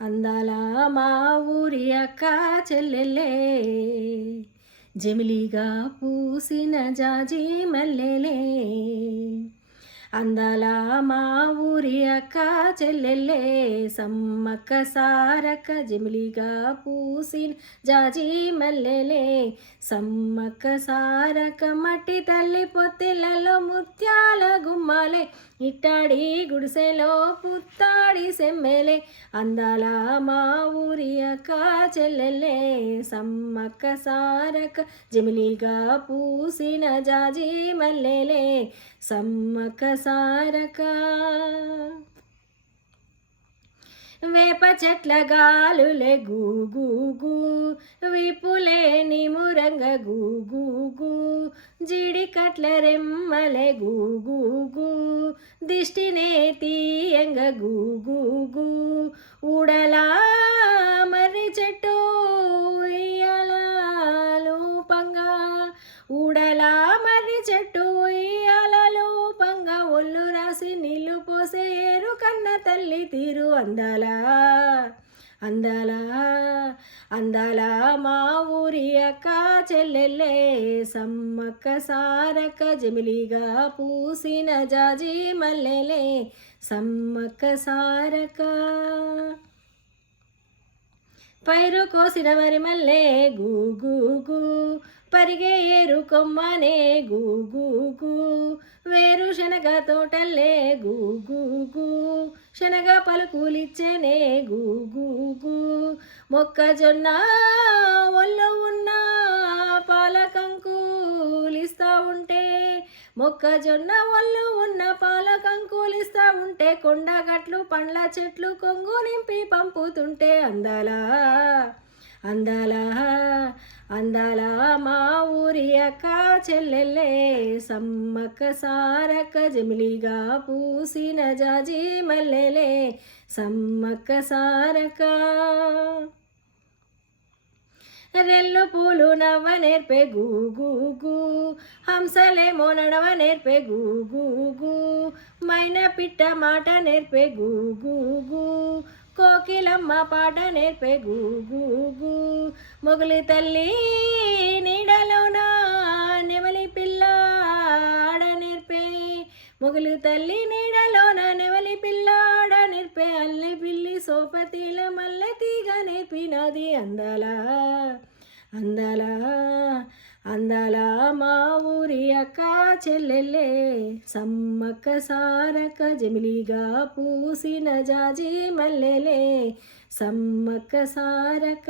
అందాల మా ఊరి అక్క చెల్లెల్లే, జమిలిగా పూసిన జాజి మల్లెలే. అందాల మా ఊరి అక్క చెల్లెల్లే, సమ్మక్క సారక్క జమిలిగా పూసిన జాజి మల్లెలే. సమ్మక్క సారక్క మట్టి తల్లి పొత్తిళ్ళలో ముత్యాల గుమ్మాలే, ఇట్టాడి గుడిసెలో పుత్తాడి సెమ్మెలే. అందాల మా ఊరి అక్క చెల్లెల్లే, సమ్మక్క సారక్క జమిలిగా పూసిన జాజి మల్లెలే. సమ్మక్క సారక్క వేప చెట్ల గాలులే గూగూగు, విపులేని మురంగ గూగూగు, జిడి కట్ల రెమ్మలే గూగూగు, దిష్టినే తీయంగ గూగూగు. ఉడలా మర్రి చెట్టు ఉయ్యాలలు పంగా, ఉడలా మర్రి చెట్టు ఉయ్యాలలు పంగా, ఒళ్ళు రాసి నీళ్లు పోసే ఏరు కన్న తల్లి తీరు. అందాల అందాల అందాల మా ఊరి అక్క చెల్లెల్లే, సమ్మక్క సారక్క జమిలిగా పూసిన జాజి మల్లెలే. సమ్మక్క సారక్క పైరు కోసిన వరి మల్లె గూగూగు, పరిగే ఏరు కొమ్మనే గూగూగు, వేరు శనగ తోటల్లే గూగూగు, శనగ పలుకులిచ్చేనే గూగూగు. మొక్కజొన్న ఒళ్ళు ఉన్న పాలకంకులిస్తా ఉంటే, మొక్కజొన్న ఒళ్ళు ఉన్న పాలకంకులిస్తా ఉంటే, కొండగట్లు పండ్ల చెట్లు కొంగు నింపి పంపుతుంటే. అందాల అందాల అందాల మా ఊరి అక్క చెల్లెల్లే, సమ్మక్క సారక్క జమిలిగా పూసిన జాజి మల్లెలే. సమ్మక్క సారక్క రెల్లు పూలు నవ్వ నేర్పే గూగూగు, హంసలేమో నడవ నేర్పే గూగూగు, మైనా పిట్ట మాట నేర్పే గూగూగు, కోకిలమ్మ పాట నేర్పే గూగూగు. మొగలి తల్లి నీడలోన నెమలి పిల్ల ఆడ నేర్పే, మొగలి తల్లి నీడలోన నెమలి పిల్ల ఆడ నేర్పే, అల్లె పిల్లి సోపతిల మల్లె తీగ నేర్పినది. అందాల అందాల అందాల మా ఊరి అక్క చెల్లెల్లే, సమ్మక్క సారక్క జమిలిగా పూసిన జాజి మల్లెలే. సమ్మక్క సారక్క